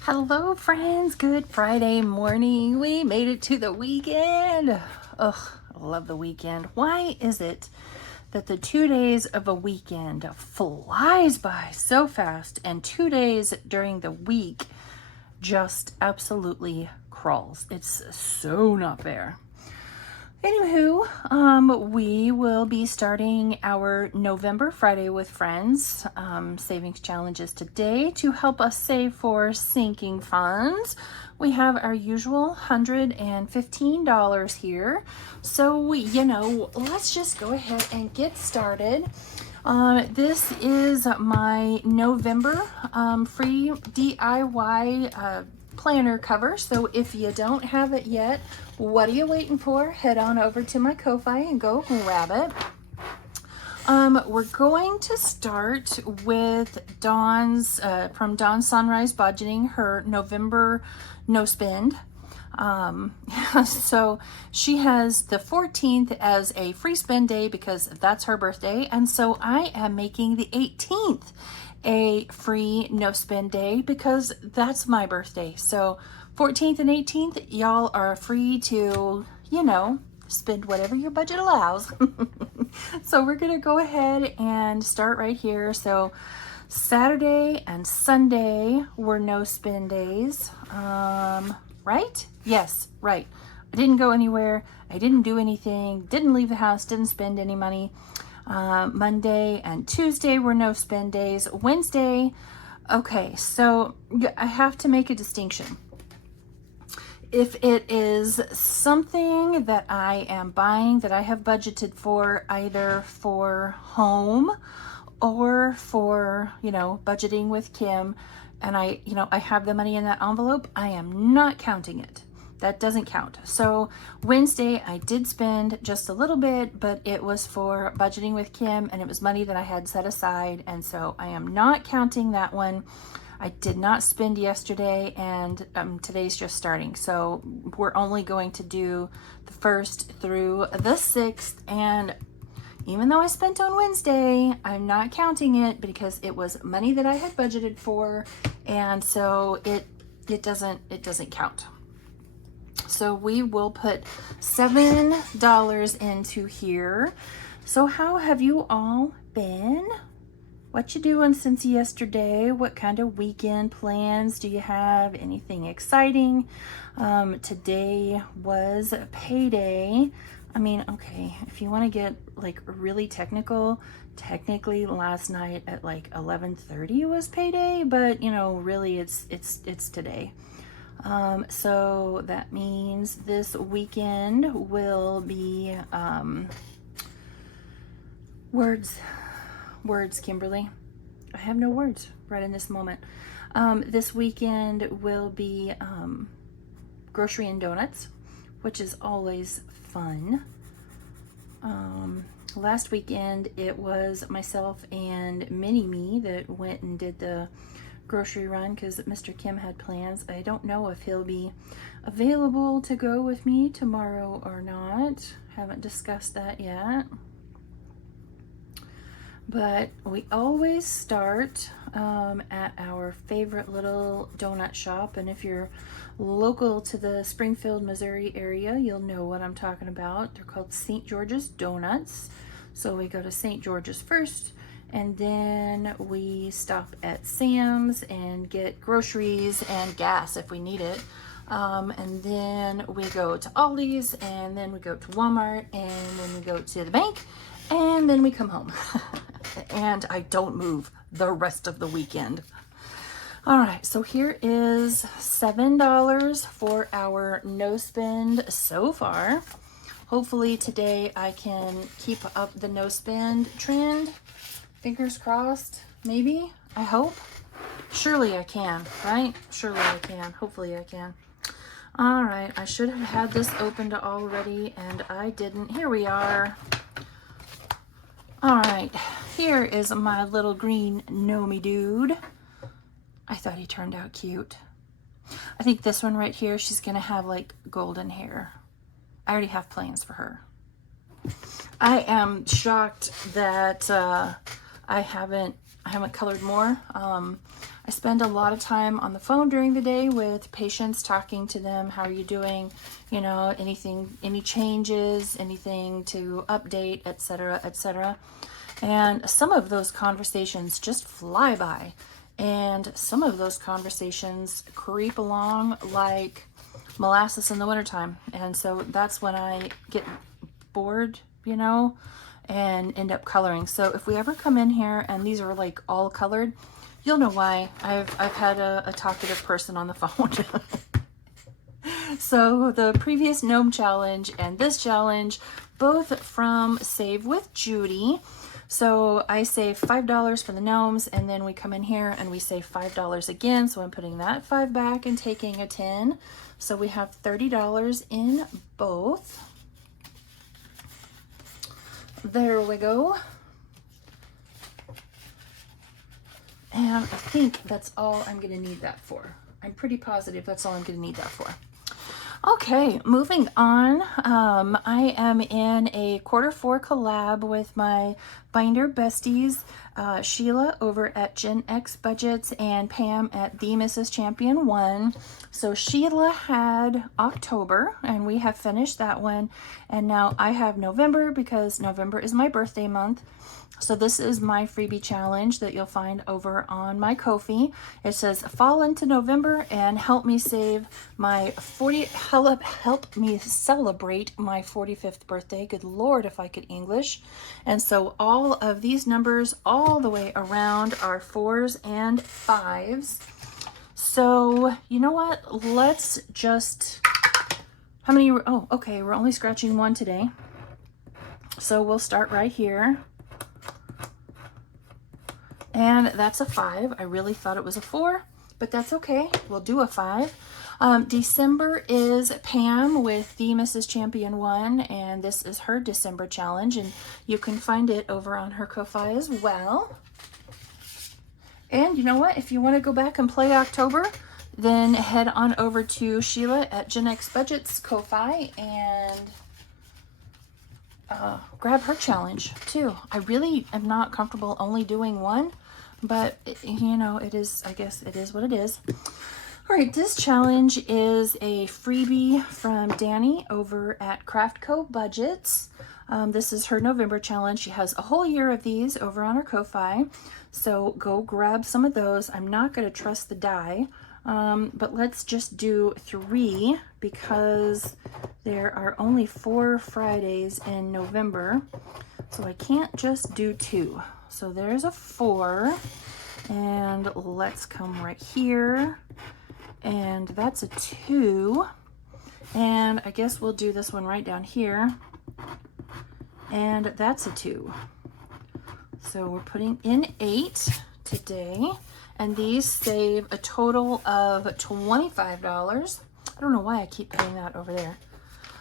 Hello friends, good Friday morning. We made it to the weekend. Ugh, I love the weekend. Why is it that the 2 days of a weekend flies by so fast and 2 days during the week just absolutely crawls? It's so not fair. Anywho, we will be starting our November Friday with Friends savings challenges today to help us save for sinking funds. We have our usual $115 here. So, let's just go ahead and get started. This is my November free DIY planner cover. So if you don't have it yet, what are you waiting for? Head on over to my Ko-Fi and go grab it. We're going to start with Dawn's from Dawn Sunrise Budgeting, her November no spend. So she has the 14th as a free spend day because that's her birthday, and so I am making the 18th a free no spend day because that's my birthday. So 14th and 18th, y'all are free to, spend whatever your budget allows. So we're gonna go ahead and start right here. So Saturday and Sunday were no spend days, right? Yes, right. I didn't go anywhere. I didn't do anything, didn't leave the house, didn't spend any money. Monday and Tuesday were no spend days. Wednesday, okay, so I have to make a distinction. If it is something that I am buying that I have budgeted for, either for home or for, budgeting with Kim, and I have the money in that envelope, I am not counting it. That doesn't count. So Wednesday I did spend just a little bit, but it was for budgeting with Kim and it was money that I had set aside, and so I am not counting that one. I did not spend yesterday, and today's just starting. So we're only going to do the 1st through the 6th, and even though I spent on Wednesday, I'm not counting it because it was money that I had budgeted for, and so it doesn't count. So we will put $7 into here. So how have you all been? What you doing since yesterday? What kind of weekend plans do you have? Anything exciting? Today was payday. I mean, okay, if you want to get like really technical, technically last night at like 11:30 was payday, but really it's today. So that means this weekend will be words, Kimberly. I have no words right in this moment. This weekend will be grocery and donuts, which is always fun. Last weekend it was myself and Mini-Me that went and did the grocery run because Mr. Kim had plans. I don't know if he'll be available to go with me tomorrow or not. Haven't discussed that yet. But we always start at our favorite little donut shop, and if you're local to the Springfield, Missouri area, you'll know what I'm talking about. They're called St. George's Donuts. So we go to St. George's first, and then we stop at Sam's and get groceries and gas if we need it. And then we go to Aldi's, and then we go to Walmart, and then we go to the bank, and then we come home. And I don't move the rest of the weekend. All right, so here is $7 for our no spend so far. Hopefully today I can keep up the no spend trend. Fingers crossed, maybe, I hope. Surely I can, right? Surely I can, hopefully I can. All right, I should have had this opened already and I didn't. Here we are. All right, here is my little green Nomi dude. I thought he turned out cute. I think this one right here, she's gonna have like golden hair. I already have plans for her. I am shocked that I haven't colored more. I spend a lot of time on the phone during the day with patients, talking to them. How are you doing? You know, anything, any changes, anything to update, etc., etc. And some of those conversations just fly by. And some of those conversations creep along like molasses in the wintertime. And so that's when I get bored, you know, and end up coloring. So if we ever come in here and these are like all colored, you'll know why. I've had a talkative person on the phone. So the previous gnome challenge and this challenge, both from Save with Judy. So I save $5 for the gnomes, and then we come in here and we save $5 again. So I'm putting that 5 back and taking a 10. So we have $30 in both. There we go. And I think that's all I'm going to need that for. I'm pretty positive that's all I'm going to need that for. Okay, moving on. I am in a Q4 collab with my binder besties, Sheila over at Gen X Budgets and Pam at The Mrs. Champion 1. So Sheila had October and we have finished that one. And now I have November because November is my birthday month. So this is my freebie challenge that you'll find over on my Ko-fi. It says fall into November and help me save my help me celebrate my 45th birthday. Good Lord, if I could English. And so all of these numbers all the way around are 4s and 5s. So you know what? Let's just, how many? Oh, okay. We're only scratching one today. So we'll start right here. And that's a 5. I really thought it was a 4, but that's okay. We'll do a 5. December is Pam with The Mrs. Champion 1, and this is her December challenge, and you can find it over on her Ko-fi as well. And you know what? If you want to go back and play October, then head on over to Sheila at Gen X Budgets Ko-fi and grab her challenge too. I really am not comfortable only doing one, but you know, it is, I guess it is what it is. All right, this challenge is a freebie from Danny over at Craftco Budgets. This is her November challenge. She has a whole year of these over on her Ko-fi, so go grab some of those. I'm not going to trust the die, but let's just do 3 because there are only 4 Fridays in November, so I can't just do 2. So there's a 4, and let's come right here, and that's a 2, and I guess we'll do this one right down here, and that's a 2. So we're putting in 8 today, and these save a total of $25. I don't know why I keep putting that over there.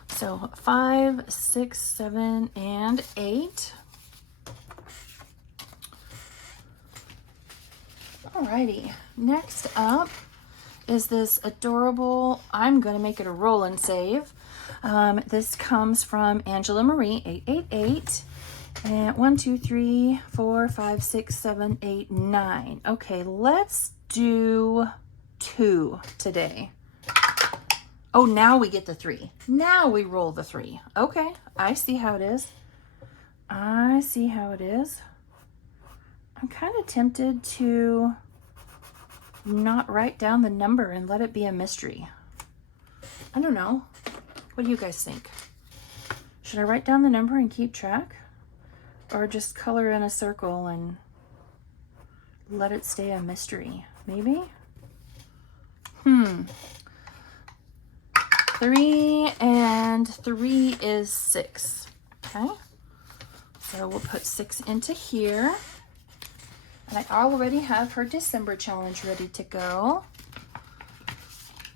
So 5, 6, 7, and 8. Alrighty, next up is this adorable, I'm going to make it a roll and save. This comes from Angela Marie, 888. And 1, 2, 3, 4, 5, 6, 7, 8, 9. Okay, let's do 2 today. Oh, now we get the 3. Now we roll the 3. Okay, I see how it is. I see how it is. I'm kind of tempted to not write down the number and let it be a mystery. I don't know. What do you guys think? Should I write down the number and keep track? Or just color in a circle and let it stay a mystery? Maybe? 3 and 3 is 6. Okay. So we'll put 6 into here. And I already have her December challenge ready to go.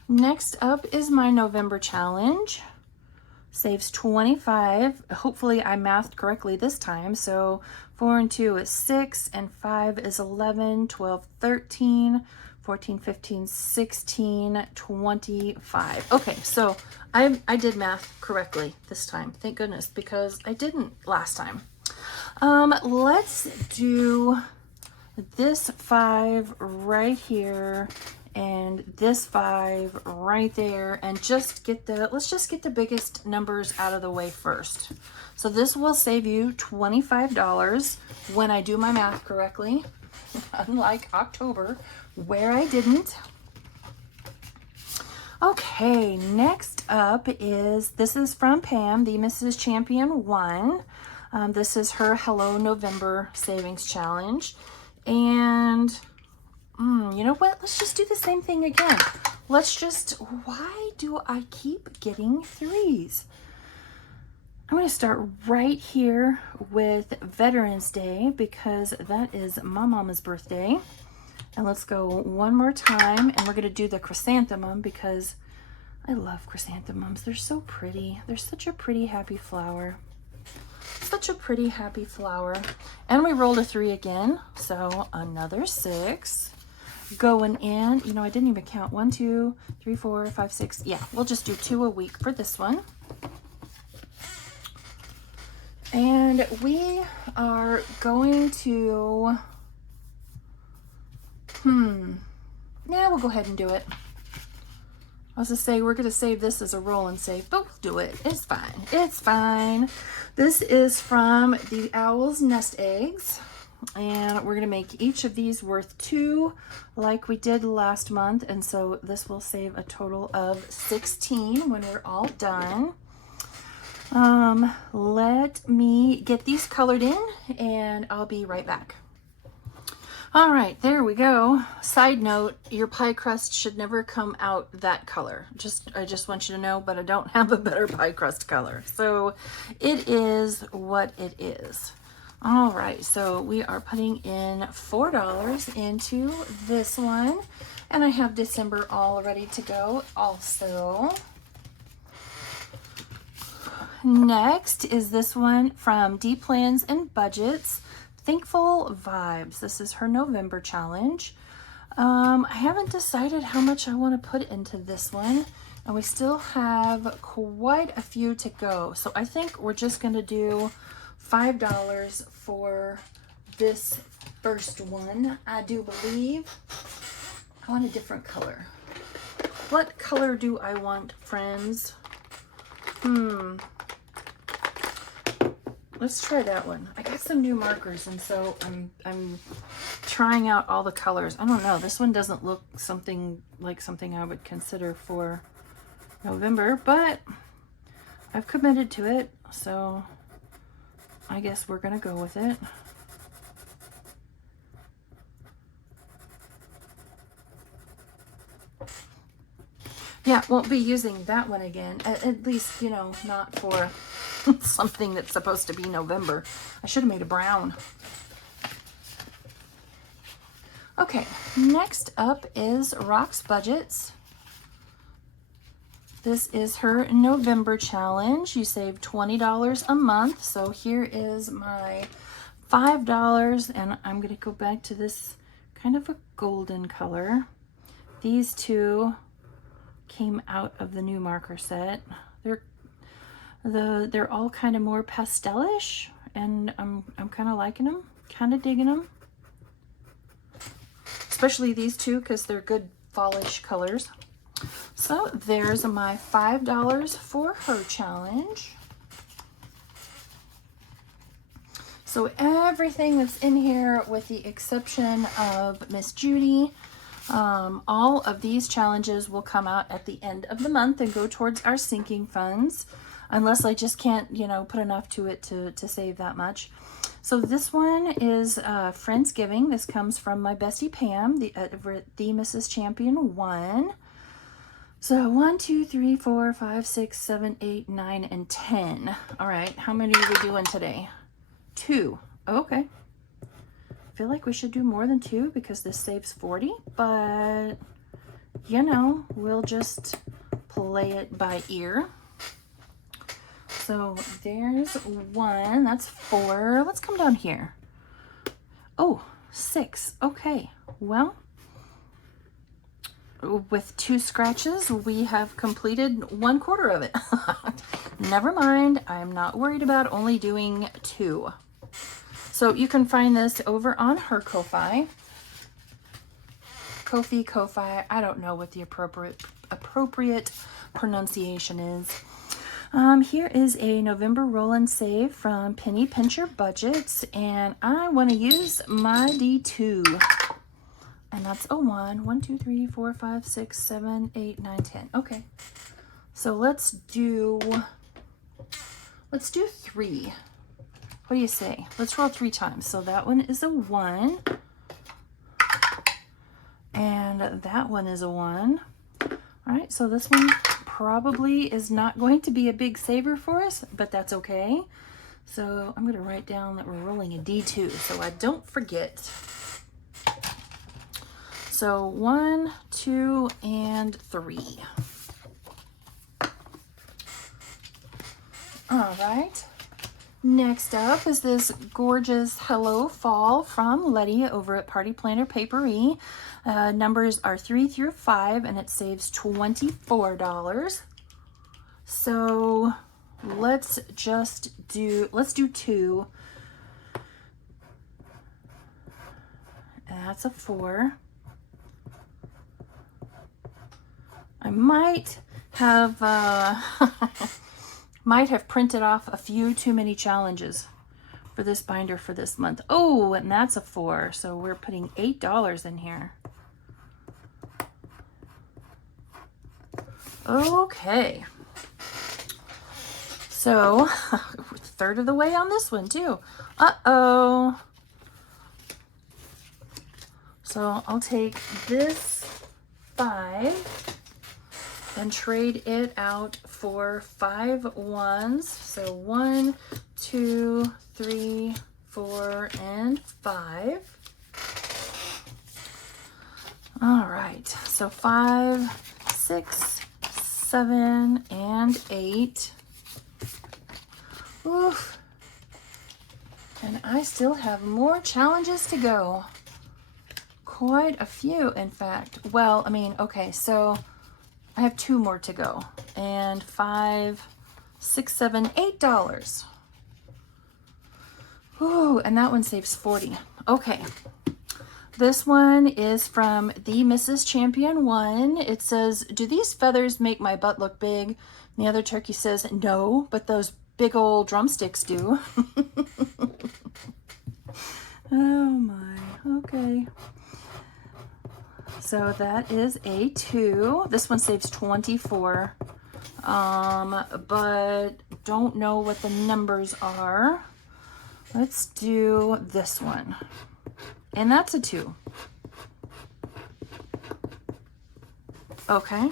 Next up is my November challenge. Saves 25. Hopefully I mathed correctly this time. So 4 and 2 is 6, and 5 is 11, 12, 13, 14, 15, 16, 25. Okay, so I did math correctly this time. Thank goodness, because I didn't last time. Let's do this 5 right here and this 5 right there, and let's just get the biggest numbers out of the way first. So this will save you $25 when I do my math correctly, unlike October where I didn't. Okay, next up this is from Pam, the Mrs. Champion 1. This is her Hello November Savings Challenge. And you know what? Let's just do the same thing again. Why do I keep getting 3s? I'm going to start right here with Veterans Day because that is my mama's birthday. And let's go one more time, and we're going to do the chrysanthemum because I love chrysanthemums. They're so pretty. They're such a pretty, happy flower. Such a pretty, happy flower. And we rolled a 3 again, so another 6. Going in, you know, I didn't even count. 1, 2, 3, 4, 5, 6. Yeah, we'll just do 2 a week for this one. And we are going to, yeah, we'll go ahead and do it. I was going to say, we're going to save this as a roll and save, but we'll do it. It's fine. It's fine. This is from the Owl's Nest Eggs. And we're going to make each of these worth 2 like we did last month. And so this will save a total of 16 when we're all done. Let me get these colored in and I'll be right back. All right, there we go. Side note, your pie crust should never come out that color. I just want you to know, but I don't have a better pie crust color. So it is what it is. All right, so we are putting in $4 into this one, and I have December all ready to go also. Next is this one from Deep Plans and Budgets, Thankful Vibes. This is her November challenge. I haven't decided how much I want to put into this one, and we still have quite a few to go. So I think we're just going to do $5 for this first one. I do believe I want a different color. What color do I want, friends? Let's try that one. I got some new markers, and so I'm trying out all the colors. I don't know. This one doesn't look something I would consider for November, but I've committed to it, so I guess we're gonna go with it. Yeah, won't be using that one again. At least, you know, not for something that's supposed to be November. I should have made a brown. Okay, next up is Rox Budgets. This is her November challenge. You save $20 a month. So here is my $5, and I'm going to go back to this kind of a golden color. These two came out of the new marker set. They're all kind of more pastelish, and I'm kind of liking them, kind of digging them. Especially these two because they're good fallish colors. So there's my $5 for her challenge. So everything that's in here, with the exception of Miss Judy, all of these challenges will come out at the end of the month and go towards our sinking funds, unless I just can't, you know, put enough to it to save that much. So this one is Friendsgiving. This comes from my bestie Pam, the Mrs. Champion 1. So 1, 2, 3, 4, 5, 6, 7, 8, 9, and 10. All right, how many are we doing today? 2. Okay. I feel like we should do more than 2 because this saves 40, but you know, we'll just play it by ear. So there's 1, that's 4. Let's come down here. Oh, 6. Okay, well, with 2 scratches, we have completed 1/4 of it. Never mind, I'm not worried about only doing 2. So you can find this over on her Ko-Fi. Ko-Fi, I don't know what the appropriate pronunciation is. Here is a November roll and save from Penny Pincher Budgets, and I want to use my D2. And that's a 1. 1, 2, 3, 4, 5, 6, 7, 8, 9, 10. Okay. So let's do 3. What do you say? Let's roll 3 times. So that one is a 1. And that one is a 1. All right, so this one probably is not going to be a big saver for us, but that's okay. So I'm going to write down that we're rolling a D2 so I don't forget. So 1, 2, and 3. All right. Next up is this gorgeous Hello Fall from Letty over at Party Planner Papery. Numbers are 3 through 5, and it saves $24. So let's do 2. And that's a 4. I might have printed off a few too many challenges for this binder for this month. Oh, and that's a 4. So we're putting $8 in here. Okay. So, 1/3 of the way on this one too. Uh-oh. So I'll take this 5 and trade it out for 5 1s. So 1, 2, 3, 4, and 5. All right, so 5, 6, 7, and 8. Oof. And I still have more challenges to go. Quite a few, in fact. Well, I mean, okay, so I have 2 more to go. And 5, 6, 7, $8. Ooh, and that one saves 40. Okay. This one is from the Mrs. Champion 1. It says, do these feathers make my butt look big? And the other turkey says, no, but those big old drumsticks do. Oh my, okay. So that is a 2. This one saves 24. But don't know what the numbers are. Let's do this one. And that's a 2. Okay.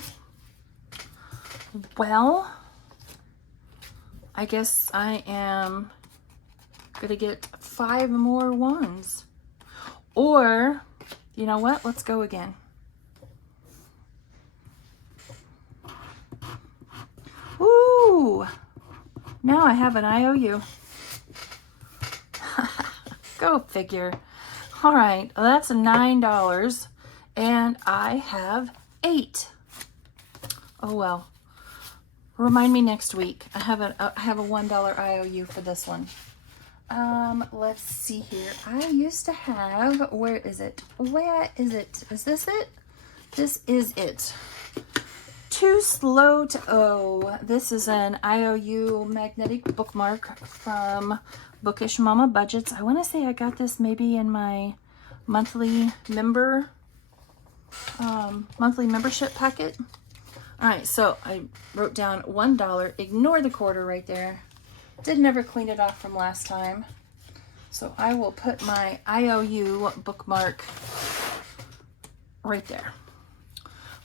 Well, I guess I am gonna get 5 more 1s. Or, you know what? Let's go again. Ooh! Now I have an IOU. Go figure. All right, well, that's $9, and I have 8. Oh well. Remind me next week. I have a $1 IOU for this one. Let's see here. I used to have, where is it? Where is it? Is this it? This is it. Too Slow to O. This is an IOU magnetic bookmark from Bookish Mama Budgets. I want to say I got this maybe in my monthly membership packet. All right, so I wrote down $1. Ignore the quarter right there. Did never clean it off from last time. So I will put my IOU bookmark right there.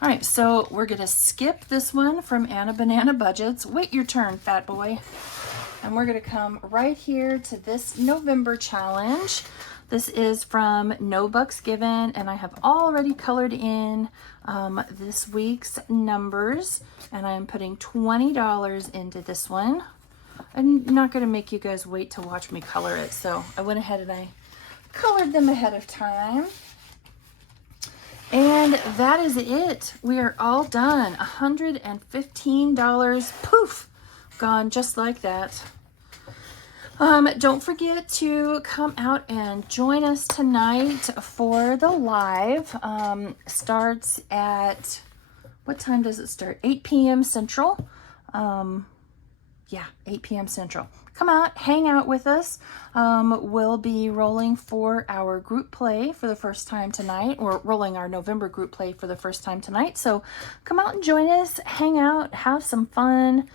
All right, so we're gonna skip this one from Anna Banana Budgets. Wait your turn, fat boy. And we're gonna come right here to this November challenge. This is from No Bucks Given, and I have already colored in this week's numbers, and I am putting $20 into this one. I'm not gonna make you guys wait to watch me color it, so I went ahead and I colored them ahead of time. And that is it. We are all done. $115. Poof, gone just like that. Don't forget to come out and join us tonight for the live. Starts at, what time does it start? 8 p.m. Central. Yeah, 8 p.m. Central. Come out, hang out with us. We'll be rolling for our group play for the first time tonight, or rolling our November group play for the first time tonight. So come out and join us, hang out, have some fun.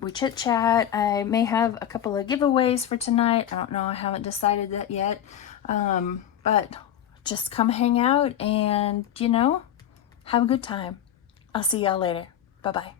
We chit chat. I may have a couple of giveaways for tonight. I don't know. I haven't decided that yet. But just come hang out and, have a good time. I'll see y'all later. Bye-bye.